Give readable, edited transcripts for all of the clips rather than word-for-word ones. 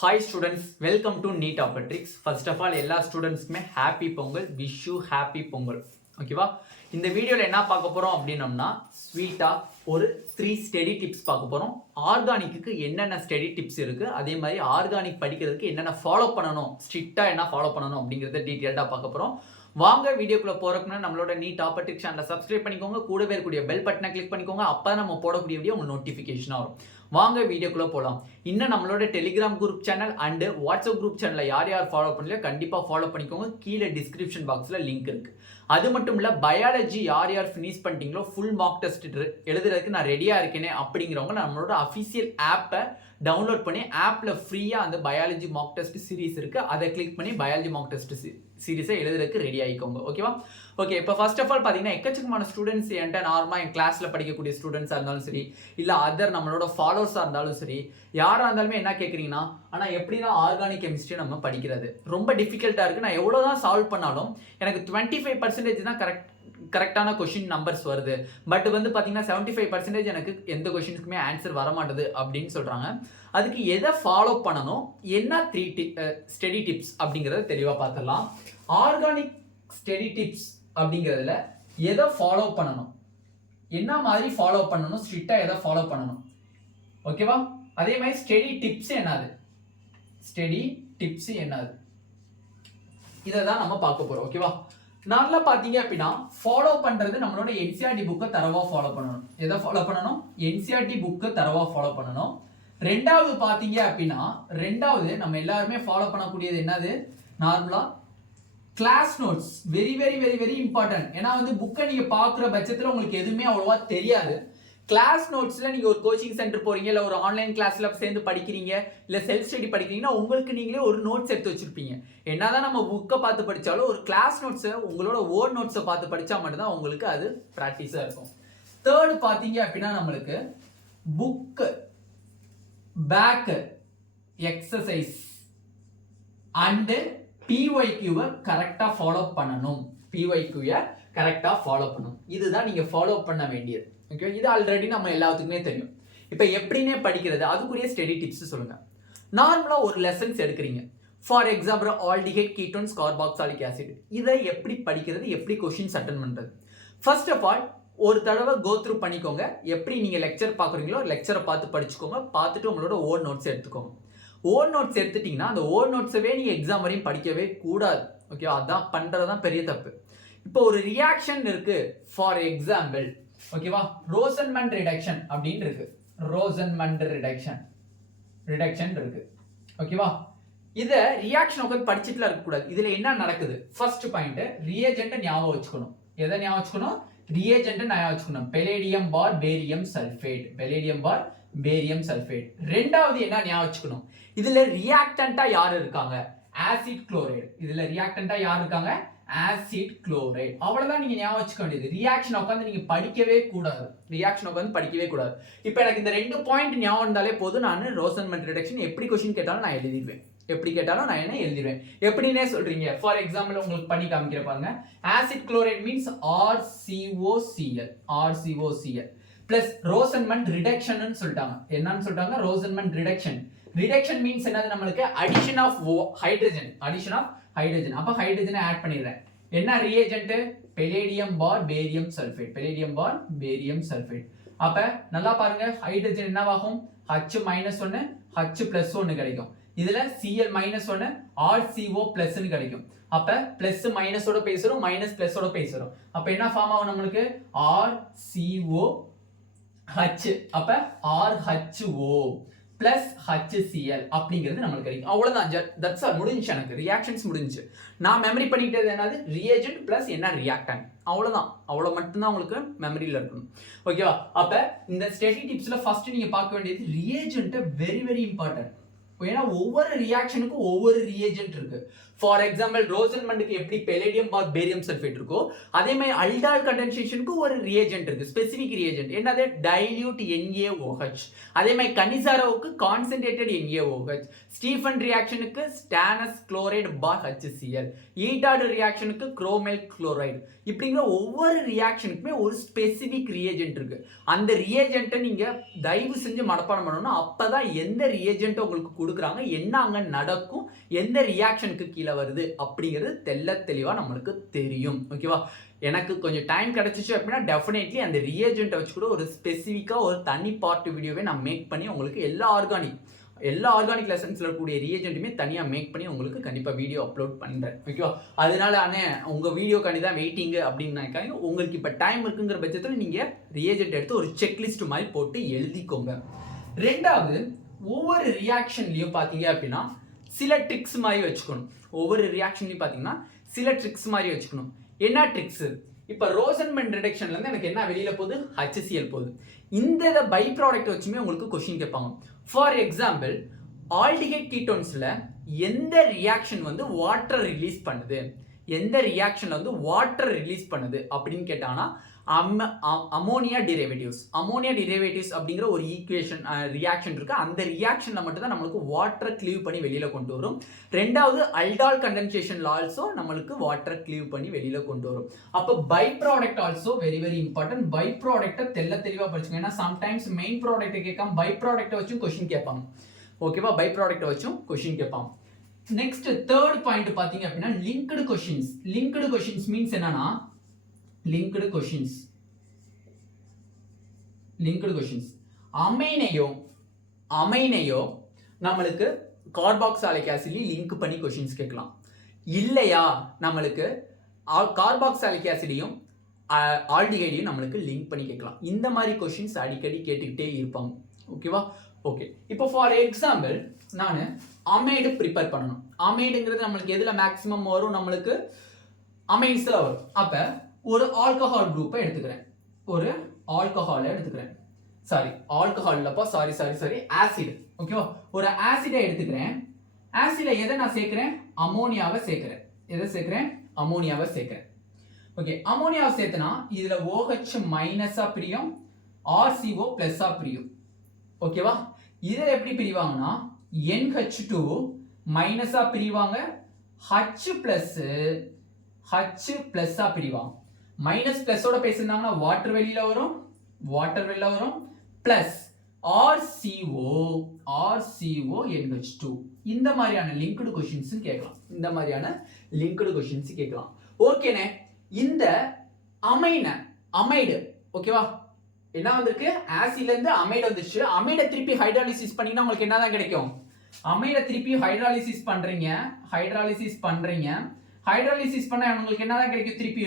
Hi students, welcome to NEET ஆப்மெட்ரிக்ஸ். First of all எல்லா ஸ்டூடெண்ட்ஸ்க்குமே happy Pongal, wish you happy Pongal. ஓகேவா? இந்த வீடியோவில் என்ன பார்க்க போகிறோம் அப்படின்னம்னா ஸ்வீட்டாக ஒரு 3 ஸ்டடி டிப்ஸ் பார்க்க போகிறோம். ஆர்கானிக்கு என்னென்ன ஸ்டடி டிப்ஸ் இருக்குது, அதே மாதிரி ஆர்கானிக் படிக்கிறதுக்கு என்னென்ன ஃபாலோ பண்ணணும், ஸ்ட்ரிக்டாக என்ன ஃபாலோ பண்ணணும் அப்படிங்கிறத டீட்டெயில்டாக பார்க்க போகிறோம். வாங்க வீடியோக்குள்ள போறதுக்கு நம்மளோட நீட் ஆப்மெட்ரிக்ஸ் சேனலை சப்ஸ்கிரைப் பண்ணிக்கோங்க, கூடவே இருக்கக்கூடிய பெல் பட்டனை கிளிக் பண்ணிக்கோங்க. அப்போ நம்ம போடக்கூடிய வீடியோ உங்களுக்கு நோட்டிஃபிகேஷனாக வரும். வாங்க வீடியோக்குள்ள போகலாம். இன்னும் நம்மளோட Telegram group channel and WhatsApp group சேனலை யார் யார் ஃபாலோ பண்ணலையோ கண்டிப்பாக ஃபாலோ பண்ணிக்கோங்க. கீழே டிஸ்கிரிப்ஷன் பாக்ஸில் லிங்க் இருக்கு. அது மட்டும் இல்லை, பயாலஜி யார் யார் ஃபினிஷ் பண்ணிட்டீங்களோ ஃபுல் மார்க் டெஸ்ட் எழுதுறதுக்கு நான் ரெடியாக இருக்கேனே அப்படிங்கிறவங்க நம்மளோட அஃபிஷியல் ஆப்பை டவுன்லோட் பண்ணி ஆப்பில் ஃப்ரீயாக அந்த பயாலஜி மார்க் டெஸ்ட் சீரிஸ் இருக்குது, அதை கிளிக் பண்ணி பயாலஜி மார்க் டெஸ்ட் சீரிஸை எழுதுறதுக்கு ரெடி ஆகிக்கோங்க. ஓகேவா? ஓகே, இப்போ ஃபர்ஸ்ட் ஆஃப் ஆல் பார்த்தீங்கன்னா எக்கச்சக்கமான ஸ்டூடெண்ட்ஸ் என்கிட்ட நார்மலாக என் கிளாஸில் படிக்கக்கூடிய ஸ்டூடெண்ட்ஸாக இருந்தாலும் சரி, இல்லை அதர் நம்மளோட ஃபாலோவர்ஸாக இருந்தாலும் சரி, யாராக இருந்தாலுமே என்ன கேட்குறீங்கன்னா, ஆனால் எப்படி தான் ஆர்கானிக் கெமிஸ்ட்ரி நம்ம படிக்கிறது ரொம்ப டிஃபிகல்ட்டாக இருக்குது, நான் எவ்வளோ தான் சால்வ் பண்ணாலும் எனக்கு 25% தான் கரெக்டான கொஷின் நம்பர்ஸ் வருது, பட் வந்து பார்த்தீங்கன்னா 75% எனக்கு எந்த கொஷினுக்குமே ஆன்சர் வர மாட்டேது அப்படின்னு சொல்கிறாங்க. அதுக்கு எதை ஃபாலோ பண்ணணும், என்ன 3 ஸ்டடி டிப்ஸ் அப்படிங்கிறத தெளிவாக பார்த்துடலாம். ஆர்கானிக் ஸ்டடி டிப்ஸ் அப்படிங்கிறதுல எதை ஃபாலோ பண்ணணும், என்ன மாதிரி ஃபாலோ பண்ணணும், ஸ்ட்ரிக்டாக எதை ஃபாலோ பண்ணணும். ஓகேவா? அதே மாதிரி ஸ்டடி டிப்ஸ் என்னது, ஸ்டடி டிப்ஸ் என்னது, இதை தான் நம்ம பார்க்க போகிறோம். ஓகேவா? நல்லா பார்த்தீங்க அப்படின்னா ஃபாலோ பண்ணுறது நம்மளோட என்சிஆர்டி புக்கை தரவா ஃபாலோ பண்ணணும். எதை ஃபாலோ பண்ணணும்? என்சிஆர்டி புக்கை தரவா ஃபாலோ பண்ணணும். ரெண்டாவது பார்த்தீங்க அப்படின்னா நம்ம எல்லாருமே ஃபாலோ பண்ணக்கூடியது என்னது, நார்மலாக class notes. Very very very very important. ஏன்னா வந்து புக்கை நீங்கள் பார்க்குற பட்சத்தில் உங்களுக்கு எதுவுமே அவ்வளோவா தெரியாது. கிளாஸ் நோட்ஸில் நீங்கள் ஒரு கோச்சிங் சென்டர் போகிறீங்க, இல்லை ஒரு ஆன்லைன் கிளாஸில் சேர்ந்து படிக்கிறீங்க, இல்லை செல்ஃப் ஸ்டடி படிக்கிறீங்கன்னா உங்களுக்கு நீங்களே ஒரு நோட்ஸ் எடுத்து வச்சுருப்பீங்க. என்னதான் நம்ம புக்கை பார்த்து படித்தாலும் ஒரு கிளாஸ் நோட்ஸை உங்களோட ஓன் நோட்ஸை பார்த்து படித்தா மட்டும்தான் உங்களுக்கு அது ப்ராக்டிஸாக இருக்கும். தேர்டு பார்த்தீங்க அப்படின்னா நம்மளுக்கு புக்கு பேக்கு எக்ஸசைஸ் அண்டு பிஒய்க்யூவை கரெக்டாக ஃபாலோ பண்ணணும். பிஒய்க்யூவை கரெக்டாக ஃபாலோ பண்ணணும். இதுதான் நீங்கள் ஃபாலோ பண்ண வேண்டியது. ஓகே, இது ஆல்ரெடி நம்ம எல்லாத்துக்குமே தெரியும். இப்போ எப்படின்னே படிக்கிறது, அதுக்குரிய ஸ்டடி டிப்ஸ் சொல்லுங்க. நார்மலாக ஒரு லெசன்ஸ் எடுக்கிறீங்க, for example aldehyde ketones carboxylic acid, இதை எப்படி படிக்கிறது, எப்படி கொஷின்ஸ் அட்டன் பண்ணுறது. ஃபர்ஸ்ட் ஆஃப் ஆல் ஒரு தடவை கோ த்ரூ பண்ணிக்கோங்க. எப்படி நீங்கள் லெக்சர் பார்க்குறீங்களோ லெக்சரை பார்த்து படிச்சுக்கோங்க. பார்த்துட்டு உங்களோட ஓன் நோட்ஸ் எடுத்துக்கோங்க. ஓன் நோட்ஸ் எடுத்துட்டிங்கன்னா அந்த ஓன் நோட்ஸவே நீங்கள் எக்ஸாம் வரையும் படிக்கவே கூடாது. ஓகே, அதான் பண்ணுறது தான் பெரிய தப்பு. இப்போ ஒரு ரியாக்ஷன் இருக்குது, ஃபார் எக்ஸாம்பிள் ஓகேவா, ரோசன்மண்ட் ரிடக்ஷன் அப்படின்னு இருக்கு. ரோசன்மண்ட் ரிடக்ஷன் இருக்கு. ஓகேவா? இதை ரியாக்ஷன் உட்காந்து படிச்சுட்டுலாம் இருக்கக்கூடாது. இதுல என்ன நடக்குது, ஃபர்ஸ்ட் பாயிண்ட் ரியேஜென்ட்டை ஞாபகம் வச்சுக்கணும். எதை ஞாபகம் வச்சுக்கணும்? ரியேஜென்ட்டை ஞாபகம் வச்சுக்கணும். பெலேடியம் பார் பேரியம் சல்ஃபேட், பெலேடியம் பார் பேரியம் சல்ஃபேட். ரெண்டாவது என்ன ஞாபகம் வச்சுக்கணும், இதுல ரியாக்டண்டா யார் இருக்காங்க, ஆசிட் குளோரைடு. இதுல ரியாக்டண்டா யார் இருக்காங்க, ஆசிட் குளோரைடு. அவ்வளவுதான் நீங்க ஞாபகம் வச்சுக்க வேண்டியது. ரியாக்ஷன் உட்காந்து நீங்க படிக்கவே கூடாது. இப்போ எனக்கு இந்த 2 பாயிண்ட் ஞாபகம் இருந்தாலே போதும். நான் ரோசன்மண்ட் ரிடக்ஷன் எப்படி கொஸ்டின் கேட்டாலும் நான் எழுதிடுவேன். எழுதிடுவேன். எப்படின்னே சொல்றீங்க, ஃபார் எக்ஸாம்பிள் உங்களுக்கு பண்ணி காமிக்கிற பாருங்க. Acid chloride means RCOCl plus Rosenmund reduction சொல்லிட்டாங்க. என்னன்னு சொல்லிட்டாங்க? ரோசன்மண்ட் ரிடக்ஷன். ரிடக்ஷன் மீன்ஸ் என்னது, நம்மளுக்கு அடிஷன் ஆஃப் ஹைட்ரஜன். அப்ப ஹைட்ரஜனை ஆட் பண்ணிடுறேன். என்ன ரியேஜென்ட்? பெலேடியம் பார் பேரியம் சல்ஃபேட். அப்ப நல்லா பாருங்க, ஹைட்ரஜன் என்னவாகும், H-1 H+1 கிடைக்கும். இதுல Cl-1 RCO+ கிடைக்கும். அப்ப பிளஸ் மைனஸோட பேசுறோம், மைனஸ் பிளஸோட பேசுறோம். அப்ப என்ன ஃபார்ம் ஆகும் நம்மளுக்கு, RCOH. அப்ப RH-O பிளஸ் HCl அப்படிங்கிறது நம்மளுக்கு கிடைக்கும். அவ்வளவுதான், தட்ஸ் ஆல், முடிஞ்சு. எனக்கு ரியாக்ஷன்ஸ் முடிஞ்சு. நான் மெமரி பண்ணிக்கிட்டது என்னது, ரியேஜென்ட் பிளஸ் என்ன ரியாக்டன்ட். அவ்வளவுதான், அவ்வளவு மட்டும்தான் உங்களுக்கு மெமரியில இருக்கணும். ஓகேவா? அப்ப இந்த ஸ்டடி டிப்ஸ்ல ஃபர்ஸ்ட் நீங்க பார்க்க வேண்டியது ரியேஜென்ட். Very very important. ஏன்னா ஒவ்வொரு ரியாக்ஷனுக்கும் ஒவ்வொரு ரியேஜென்ட் இருக்கு. ஃபார் எக்ஸாம்பிள் ரோசன்மண்டுக்கு எப்படி பெலேடியம் ஆர் பேரியம் சல்ஃபேட் இருக்கோ அதே மாதிரி அல்டால் கண்டென்சேஷனுக்கு ஒரு ரியேஜென்ட் இருக்கு, ஸ்பெசிபிக் ரியேஜென்ட். என்னது? Dilute NaOH. அதே மாதிரி கனிசாரோவுக்கு கான்சென்ட்ரேட்டட் NaOH. ஸ்டீஃபன் ரியாக்ஷனுக்கு ஸ்டானஸ் குளோரைடு பார் HCl. ஈட்டாடு ரியாக்ஷனுக்கு குரோமைல் குளோரைடு. இப்படிங்கிற ஒவ்வொரு ரியாக்ஷனுக்குமே ஒரு ஸ்பெசிபிக் ரியேஜென்ட் இருக்கு. அந்த ரியேஜென்ட்டை நீங்க தயவு செஞ்சு மனப்பாடம் பண்ணணும். அப்பதான் எந்த ரியேஜென்ட்டை உங்களுக்கு கொடுக்குறாங்க, என்ன அங்க நடக்கும், எந்த ரியாக்ஷனுக்கு கீழே வருது அப்படிங்கிறது தெளிவா நம்மளுக்கு தெரியும். ஓகேவா? எனக்கு கொஞ்சம் டைம் கிடைச்சிச்சு அப்படின்னா டெஃபினெட்லி அந்த ரியேஜென்ட்டை வச்சு கூட ஒரு ஸ்பெசிஃபிக்காக ஒரு தனி பார்ட் வீடியோவே நான் மேக் பண்ணி உங்களுக்கு எல்லா ஆர்கானிக் லெசன்ஸ்ல இருக்கக்கூடிய ரியேஜென்ட்டுமே தனியாக மேக் பண்ணி உங்களுக்கு கண்டிப்பாக வீடியோ அப்லோட் பண்ணுறேன். ஓகேவா? அதனால உங்கள் வீடியோக்காண்டி தான் வெயிட்டிங் அப்படின்னு நினைக்காங்க. உங்களுக்கு இப்போ டைம் இருக்குங்கிற பட்சத்தில் நீங்கள் ரியேஜென்ட் எடுத்து ஒரு செக்லிஸ்ட் மாதிரி போட்டு எழுதிக்கோங்க. ரெண்டாவது, ஒவ்வொரு ரியாக்ஷன்லையும் பார்த்தீங்க அப்படின்னா சில ட்ரிக்ஸ் மாதிரி வச்சுக்கணும். ஒவ்வொரு ரியாக்ஷன்லையும் பார்த்தீங்கன்னா சில ட்ரிக்ஸ் மாதிரி வச்சுக்கணும். என்ன ட்ரிக்ஸ்? இப்போ ரோசன்மண்ட் ரிடக்ஷன்லேருந்து எனக்கு என்ன வெளியில் போகுது? HCl போகுது. இந்த பை ப்ராடக்ட் வச்சுமே உங்களுக்கு கொஸ்டின் கேட்பாங்க. ஃபார் எக்ஸாம்பிள், ஆல்டிஹைட் கீட்டோன்ஸில் எந்த ரியாக்ஷன் வந்து வாட்டர் ரிலீஸ் பண்ணுது, எந்த ரியாக்ஷன் வந்து வாட்டர் ரிலீஸ் பண்ணுது அப்படின்னு கேட்டாங்கன்னா அமோனியா டிரைவேட்டிவ்ஸ். அமோனியா டிரைவேட்டிவ்ஸ் அப்படிங்கிற ஒரு ஈக்குவேஷன் ரியாக்ஷன் இருக்கு. அந்த ரியாக்ஷன்ல மட்டும் தான் நம்மளுக்கு வாட்டர் கிளீவ் பண்ணி வெளியில கொண்டு வரும். ரெண்டாவது, அல்டால் கண்டென்சேஷன்ல ஆல்சோ நம்மளுக்கு வாட்டர் கிளீவ் பண்ணி வெளியில கொண்டு வரும். அப்போ by product also very very important. By ப்ராடக்ட்டை தெளிவா படிச்சுங்க. ஏன்னா சம்டைம்ஸ் மெயின் ப்ராடக்ட்டை கேட்காம பை ப்ராடக்ட்டை வச்சும் கொஸ்டின் கேட்பாங்க. ஓகேவா? பை ப்ராடக்ட்டை வச்சும் கொஸ்டின் கேட்பாங்க. நெக்ஸ்ட் தேர்ட் பாயிண்ட் பாத்தீங்க அப்படின்னா linked questions. Linked questions means என்னன்னா linked questions அமைனையோ நம்மளுக்கு கார்பாக்சாலிக் ஆசிட்ல லிங்க் பண்ணி கொஸ்டின்ஸ் கேட்கலாம். இல்லையா நம்மளுக்கு கார்பாக்சாலிக் ஆசிடையும் ஆல்டிஹைடையும் நம்மளுக்கு லிங்க் பண்ணி கேட்கலாம். இந்த மாதிரி கொஸ்டின்ஸ் அடிக்கடி கேட்டுக்கிட்டே இருப்பாங்க. ஓகேவா? ஓகே, இப்போ ஃபார் எக்ஸாம்பிள் நான் அமைடு ப்ரிப்பேர் பண்ணணும். அமைடுங்கிறது நம்மளுக்கு எதுல மேக்ஸிமம் வரும்? நம்மளுக்கு அமைன்ஸ்ல வரும். அப்ப ஒரு ஆல்கஹால் குரூப்பை எடுத்துக்கிறேன். ஆசிட். ஓகேவா? ஒரு ஆசிடை எடுத்துக்கிறேன். ஆசிட்ல எதை நான் சேர்க்கிறேன்? அமோனியாவை சேர்க்கிறேன். ஓகே, அமோனியாவை சேர்த்தனா இதுல OH மைனஸா பிரியும், RCO பிளஸ்ஸா பிரியும். ஓகேவா? இதை எப்படி பிரிவாங்கன்னா NH2 மைனஸா பிரிவாங்க, H பிளஸ்ஸா பிரிவாங்க. மைனஸ் பிளஸோட பேசியிருந்தாங்கன்னா வாட்டர் வெளியில வரும், பிளஸ் RCO NH2. இந்த மாதிரியான லிங்க்டு கொஸ்டின்ஸ் கேட்கலாம். ஓகேனே, இந்த அமைடு ஓகேவா? என்ன வந்திருக்கு? ஆசிட்ல இருந்து அமைடு வந்துச்சு. அமைடை திருப்பி ஹைட்ராலிசிஸ் பண்ணீங்கன்னா உங்களுக்கு என்னதான் கிடைக்கும்? அமைடை திருப்பி ஹைட்ராலிசிஸ் பண்றீங்க. ஹைட்ராலிசிஸ் பண்ணா உங்களுக்கு என்னதான் கிடைக்கும்? திருப்பி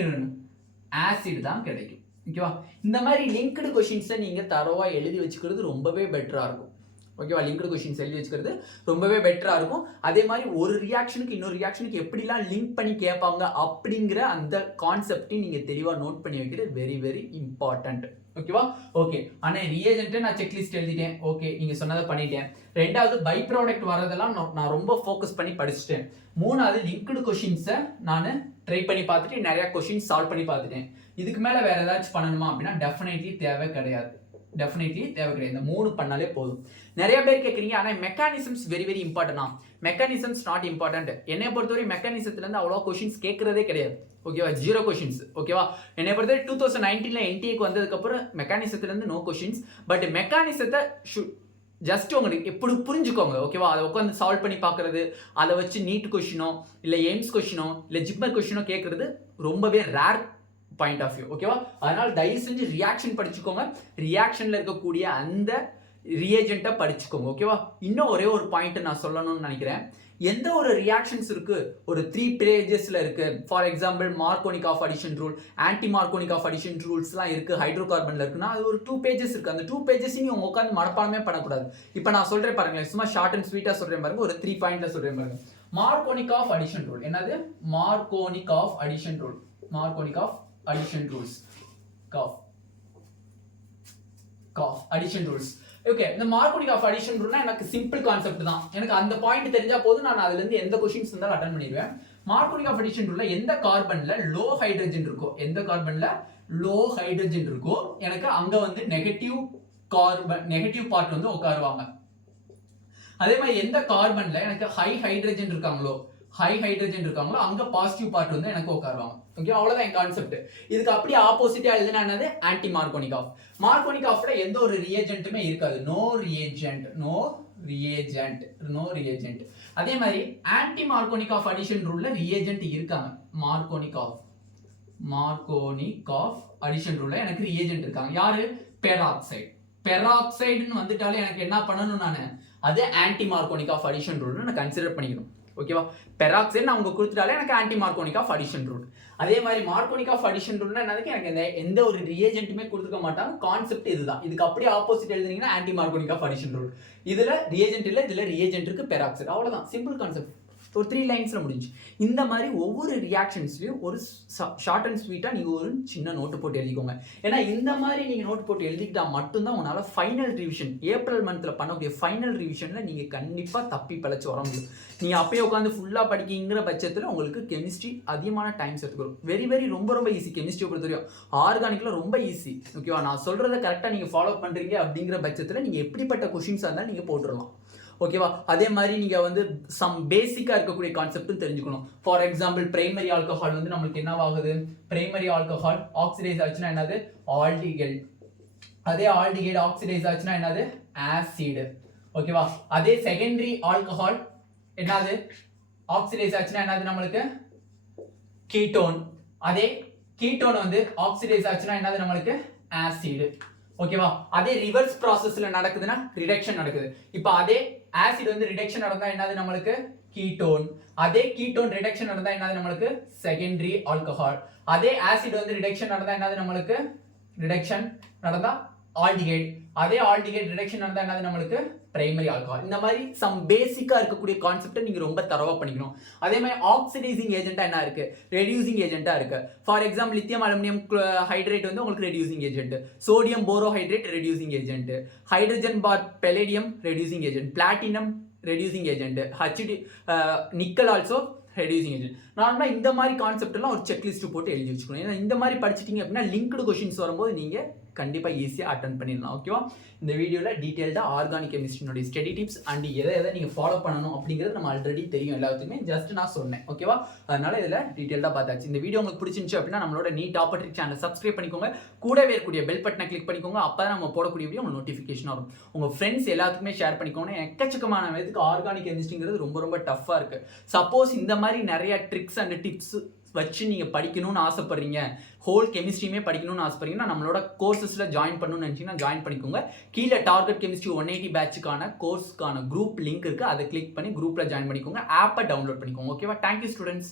ஆசிட் தான் கிடைக்கும். ஓகேவா? இந்த மாதிரி லிங்க்டு கொஸ்டின்ஸை நீங்க தரவா எழுதி வச்சுக்கிறது ரொம்பவே பெட்டரா இருக்கும். ஓகேவா? லிங்க்டு கொஸ்டின்ஸ் எழுதி வச்சுக்கிறது ரொம்பவே பெட்டரா இருக்கும். அதே மாதிரி ஒரு ரியாக்ஷனுக்கு இன்னொரு ரியாக்ஷனுக்கு எப்படிலாம் லிங்க் பண்ணி கேட்பாங்க அப்படிங்கிற அந்த கான்செப்டையும் நீங்க தெளிவா நோட் பண்ணி வைக்கிறது வெரி வெரி இம்பார்ட்டன்ட். ஓகேவா? ஓகே, ஆனா ரியேஜென்ட் நான் செக்லிஸ்ட் எழுதிட்டேன். ஓகே, நீங்க சொன்னதை பண்ணிட்டேன். ரெண்டாவது, பை ப்ராடக்ட் வரதெல்லாம் நான் ரொம்ப ஃபோக்கஸ் பண்ணி படிச்சுட்டேன். மூணாவது, லிங்க்டு கொஸ்டின்ஸை நான் ட்ரை பண்ணி பார்த்துட்டு நிறைய கொஸ்டின் சால்வ் பண்ணி பார்த்துட்டேன். இதுக்கு மேல வேற ஏதாச்சும் பண்ணணுமா அப்படின்னா டெஃபினெட்லி தேவை கிடையாது. இந்த 3 பண்ணாலே போதும். நிறைய பேர் கேட்குறீங்க, ஆனால் மெக்கானிசம்ஸ் வெரி வெரி இம்பார்ட்டன்டா? Mechanisms not important. என்னை பொறுத்தவரை மெக்கானிசத்துல இருந்து அவ்வளோ கொஸ்டின்ஸ் கேட்கறதே கிடையாது. ஓகேவா? 0 கொஸ்டின்ஸ். ஓகேவா? என்னை பொறுத்தவரை 2019 NTA வந்ததுக்கு அப்புறம் மெக்கானிசத்துல இருந்து நோ கொஸ்டின்ஸ். பட் மெக்கானிசத்தை ஜஸ்ட் உங்களுக்கு எப்படி புரிஞ்சுக்கோங்க. ஓகேவா? அதை உட்காந்து சால்வ் பண்ணி பார்க்கறது, அதை வச்சு நீட் கொஸ்டினோ இல்லை எய்ம்ஸ் கொஸ்டினோ இல்லை ஜிப்மர் கொஸ்டினோ கேட்கறது ரொம்பவே ரேர் பாயிண்ட் ஆஃப் வியூ. ஓகேவா? அதனால தயவு செஞ்சு ரியாக்ஷன் படிச்சுக்கோங்க. ரியாக்ஷன்ல இருக்கக்கூடிய அந்த ரியேஜென்ட்டை படிச்சுக்கோங்க. ஓகேவா? இன்னும் ஒரே ஒரு பாயிண்ட் நான் சொல்லணும்னு நினைக்கிறேன். எந்த ஒரு ரியாக்ஷன்ஸ் இருக்கு, ஒரு 3 பேஜஸ்ல இருக்கு. For example Markovnikov of addition rule, anti Markovnikov of addition ரூல்ஸ்லாம் இருக்கு, ஹைட்ரோகார்பன்ல இருக்குன்னா அது ஒரு 2 பேஜஸ் இருக்கு. அந்த 2 பேஜஸையும் நீங்க உட்காந்து மனப்பாடமே பண்ணக்கூடாது. இப்போ நான் சொல்றேன் பாருங்களேன், சும்மா ஷார்ட் அண்ட் ஸ்வீட்டா சொல்றேன் பாருங்க. ஒரு 3 பாயிண்ட்ல சொல்றேன் பாருங்க. Markovnikov of addition rule. என்னது? Markovnikov of addition rule. addition rules. Okay, இந்த மார்க்கோனிக் ஆஃப் அடிஷன் ரூல்னா எனக்கு சிம்பிள் கான்செப்ட் தான். எனக்கு அந்த பாயிண்ட் தெரிஞ்சா போதும், நான் அதுல இருந்து எந்த क्वेश्चंस இருந்தாலும் அட்டெண்ட் பண்ணிடுவேன். மார்க்கோனிக் ஆஃப் அடிஷன் ரூல்ல எந்த கார்பன்ல லோ ஹைட்ரஜன் இருக்கோ, எந்த கார்பன்ல லோ ஹைட்ரஜன் இருக்கோ எனக்கு அங்க வந்து நெகட்டிவ் பார்ட் வந்து உட்காருவாங்க. அதே மாதிரி எந்த கார்பன்ல எனக்கு ஹை ஹைட்ரஜன் இருக்காங்களோ அங்க பாசிட்டிவ் பார்ட் வந்து எனக்கு உட்காருவாங்க. ஓகே, அவ்வளவுதான் என் கான்செப்ட். இதுக்கு அப்படியே ஆப்போசிட்டா எழுதுனா என்னது? Anti Markovnikov of. மார்க்கோனிக் ஆஃப்ல எந்த ஒரு ரியேஜென்ட்டுமே இருக்காது. No reagent. அதே மாதிரி ஆன்டி மார்க்கோனிக் ஆஃப் அடிஷன் ரூல்ல ரியேஜென்ட் இருக்காங்க. மார்க்கோனிக் ஆஃப் அடிஷன் ரூல்ல எனக்கு ரியேஜென்ட் இருக்காங்க. யாரு? பெராக்சைடுன்னு வந்துட்டாலே எனக்கு என்ன பண்ணணும்? நான் அது ஆன்டி மார்க்கோனிக் ஆஃப் அடிஷன் ரூல்னு நான் கன்சிடர் பண்ணிக்கணும். ஓகேவா? பெராக்சைடு அவங்க கொடுத்துட்டாலே எனக்கு anti Markovnikov of addition rule. அதே மாதிரி மார்க்கோனிக் ஆஃப் அடிஷன் ரூல்னா என்னதுக்கு? எனக்கு எந்த ஒரு ரியேஜென்ட்டுமே கொடுத்துக்க மாட்டாங்க. கான்செப்ட் இதுதான். இதுக்கு அப்படியே ஆப்போசிட் எழுதுனீங்கன்னா anti Markovnikov of addition rule. இதுல ரியேஜென்ட் இல்ல, இதுல ரியேஜென்ட் இருக்கு, பெராக்சைடு. அவ்வளவுதான், சிம்பிள் கான்செப்ட். ஒரு 3 லைன்ஸ்ல முடிஞ்சு. இந்த மாதிரி ஒவ்வொரு ரியாக்ஷன்ஸ்லயும் ஒரு ஷார்ட் அண்ட் ஸ்வீட்டா நீங்க ஒரு சின்ன நோட்டு போட்டு எழுதிக்கோங்க. ஏன்னா இந்த மாதிரி நீங்க நோட் போட்டு எழுதிக்கிட்டா மட்டும்தான் உங்களால ஃபைனல் ரிவிஷன், ஏப்ரல் மந்த்ல பண்ணக்கூடிய ஃபைனல் ரிவிஷன்ல நீங்க கண்டிப்பா தப்பி பிழைச்சு வர முடியும். நீங்க அப்பயே உட்காந்து ஃபுல்லா படிக்கிங்கிற பட்சத்துல உங்களுக்கு கெமிஸ்ட்ரி அதிகமான டைம்ஸ் எடுத்துக்கணும். வெரி ரொம்ப ஈஸி. கெமிஸ்ட்ரியை பொறுத்த வரையும் ஆர்கானிக்ல ரொம்ப ஈஸி. ஓகேவா? நான் சொல்றதை கரெக்டா நீங்க ஃபாலோ பண்றீங்க அப்படிங்கிற பட்சத்துல நீங்க எப்படிப்பட்ட கொஸ்டின்ஸா இருந்தாலும் நீங்க போட்டுடலாம். ஓகேவா? அதே மாதிரி நீங்க வந்து சம் பேசிக்கா இருக்கக்கூடிய கான்செப்டும் தெரிஞ்சுக்கணும். ஃபார் எக்ஸாம்பிள் பிரைமரி ஆல்கஹால் வந்து நம்மளுக்கு என்னவாகுது? பிரைமரி ஆல்கஹால் ஆக்சிடைஸ் ஆச்சுன்னா என்னது? ஆல்டிகைட். அதே ஆல்டிகைட் ஆக்சிடைஸ் ஆச்சுன்னா என்னது? ஆசிட். ஓகேவா? அதே செகண்டரி ஆல்கஹால் என்னது? ஆக்சிடைஸ் ஆச்சுன்னா என்னது நம்மளுக்கு? கீட்டோன். அதே கீட்டோன் வந்து ஆக்சிடைஸ் ஆச்சுன்னா என்னது நம்மளுக்கு? ஆசிட். ஓகேவா? அதே ரிவர்ஸ் ப்ராசஸ்ல நடக்குதுன்னா ரிடக்ஷன் நடக்குது. இப்போ அதே ஆசிட் வந்து ரிடக்ஷன் நடந்தா என்னது நம்மளுக்கு? கீட்டோன். அதே கீட்டோன் ரிடக்ஷன் நடந்தா என்னது நம்மளுக்கு? Secondary alcohol. அதே ஆசிட் வந்து ரிடக்ஷன் நடந்தா என்னது நம்மளுக்கு? ரிடக்ஷன் நடந்தா ஆல்டிகைட். அதே ஆல்டிகைட் ரிடக்ஷன் நடந்தா என்னது நம்மளுக்கு? Primary alcohol. இந்த மாதிரி சம் பேசிக்கா இருக்கக்கூடிய கான்செப்ட்டை நீங்க ரொம்ப தரவா பண்ணிக்கணும். அதே மாதிரி ஆக்சிடைசிங் ஏஜென்ட்டா என்ன இருக்கு? ரெடியூசிங் ஏஜென்ட்டா இருக்கு. For example lithium aluminium hydrate வந்து உங்களுக்கு reducing agent, sodium borohydrate reducing agent, hydrogen bar palladium reducing agent, platinum reducing agent, ஹச்டி நிக்கல் ஆல்சோ ரெடியூசிங் ஏஜென்ட். நார்மலா இந்த மாதிரி கான்செப்ட் எல்லாம் ஒரு செக்லிஸ்ட் போட்டு எழுதி வச்சுக்கணும். ஏன்னா இந்த மாதிரி படிச்சிட்டீங்க அப்படின்னா லிங்க்டு கொஸ்டின்ஸ் வரும்போது நீங்க கண்டிப்பா ஈஸியா அட்டெண்ட் பண்ணிடலாம். ஓகேவா? இந்த வீடியோல டீடைல்டா ஆர்கானிக் கெமிஸ்ட்ரியோட ஸ்டடி டிப்ஸ் அண்ட் எதை நீங்க ஃபாலோ பண்ணணும் அப்படிங்கிறது நம்ம ஆல்ரெடி தெரியும் எல்லாத்துக்குமே. ஜஸ்ட் நான் சொன்னேன். ஓகேவா? அதனால இதுல டீடைல்டா பார்த்தாச்சு. இந்த வீடியோ உங்களுக்கு பிடிச்சிருந்துச்சு அப்படின்னா நம்மளோட நீட் டாப்பர்ட்ரிக் சேனல் சப்ஸ்கிரைப் பண்ணிக்கோங்க. கூடவே இருக்கக்கூடிய பெல் பட்டனை கிளிக் பண்ணிக்கோங்க. அப்பதான் நம்ம போடக்கூடிய வீடியோ உங்களுக்கு நோட்டிஃபிகேஷன் வரும். உங்க ஃப்ரெண்ட்ஸ் எல்லாத்துக்குமே ஷேர் பண்ணிக்கோங்க. எக்கச்சக்கமான விதத்துக்கு ஆர்கானிக் கெமிஸ்ட்ரிங்கிறது ரொம்ப டஃப்பா இருக்கு. சப்போஸ் இந்த மாதிரி நிறைய ட்ரிக்ஸ் அண்ட் டிப்ஸ் வச்சு நீங்க படிக்கணும்னு ஆசைப்படுறீங்க, ஹோல் கெமிஸ்ட்ரியுமே படிக்கணும்னு ஆசைப்படுறீங்கன்னா நம்மளோட கோர்சஸ்ல ஜாயின் பண்ணணும்னு நினைச்சீங்கன்னா ஜாயின் பண்ணிக்கோங்க. கீழே டார்கெட் கெமிஸ்ட்ரி 180 பேட்சுக்கான கோர்ஸ்க்கான குரூப் லிங்க் இருக்கு. அதை கிளிக் பண்ணி குரூப்ல ஜாயின் பண்ணிக்கோங்க. ஆப்பை டவுன்லோட் பண்ணிக்கோங்க. ஓகேவா? Thank you students.